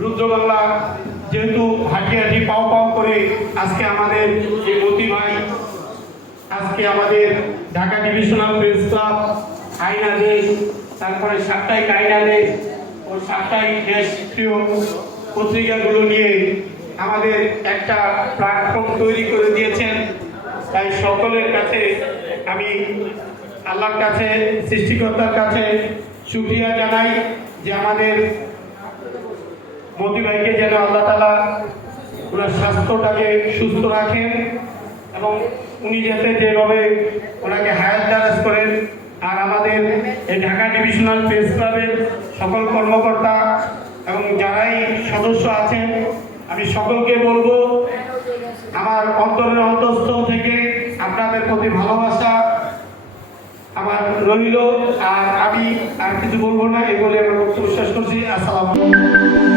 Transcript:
রুদ্র বাংলা যেহেতু হাঁটি হাঁটি পাও পাও করে আজকে আমাদের এই মতি ভাই আজকে আমাদের ঢাকা ডিভিশনাল প্রেস ক্লাব আয়না দেশ, তারপরে সাপ্তাহিক আয়না দেশ ও সাপ্তাহিক দেশপ্রিয় পত্রিকাগুলো নিয়ে আমাদের একটা প্ল্যাটফর্ম তৈরি করে দিয়েছেন। তাই সকলের কাছে আমি আল্লাহর কাছে, সৃষ্টিকর্তার কাছে শুকরিয়া জানাই যে আমাদের মতি ভাইকে যেন আল্লাহ তাআলা ওনার স্বাস্থ্যটাকে সুস্থ রাখেন এবং উনি যাতে যেভাবে ওনাকে হায়াত দারাজ করেন। আর আমাদের এই ঢাকা ডিভিশনাল প্রেস ক্লাবের সকল কর্মকর্তা এবং যারাই সদস্য আছেন, আমি সকলকে বলবো আমার অন্তরের অন্তঃস্থল থেকে আপনাদের প্রতি ভালোবাসা আমার রইল। আর আমি আর কিছু বলবো না, এই বলে আমার বক্তব্য শেষ করছি। আসসালামু আলাইকুম।